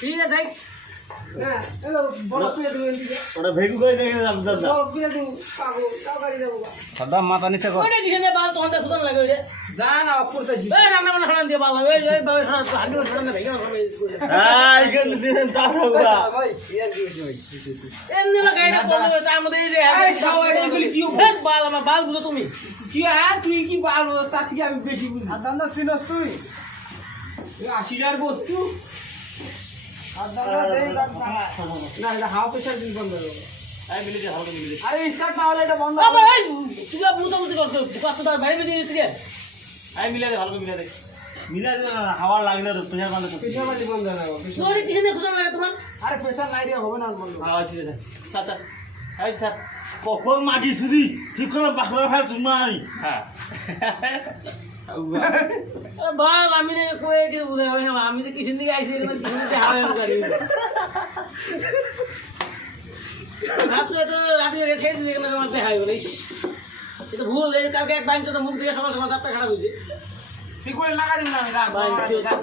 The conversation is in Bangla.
ঠিক আছে সাদা মাথা নিচে কর বাল তোমার খুদন লাগে যা না করতে রান্না বান্না খান দিয়ে বাল বাল বুঝো তুমি কি তুই কি বাল তা থেকে আমি বেশি বুঝি চিনস তুই 80,000 বস্তু না এটা হাফ প্রেশার দিন বন্ধ হবে আরে স্টার্ট না হলে এটা বন্ধ হবে তুই যা বুঝতে করছো কত তার বাইরে বেরিয়ে গেছিস আই মিলা দে ভালো করে মিলা দে হাওয়া লাগলে প্রেশার বন্ধ প্রেশার বাজি বন্ধ হবে তোরে কিছু না খুঁজে লাগে তোমার আরে প্রেশার নাই রে হবে না বন্ধ হ্যাঁ ঠিক আছে চাচা এই স্যার কখন মাগি সুদি ঠিক করে বাকরা ফেল তুমি হ্যাঁ বাল আমি রে কয়ে কিছু বুঝে হয় না আমি তো কিসের দিকে আইছি এরকম চিন্তা হাওয়া করি রাত তো রাতে ছেড়ে দিলে কেন মারতে হয় বলিস এটা ভুল এই কালকে এক বাইন তো মুখ দিয়ে সকাল সকাল 7টা খারাপ হয়েছে সিকুয়েল লাগা দিন না আমি রাখ বাইন দাও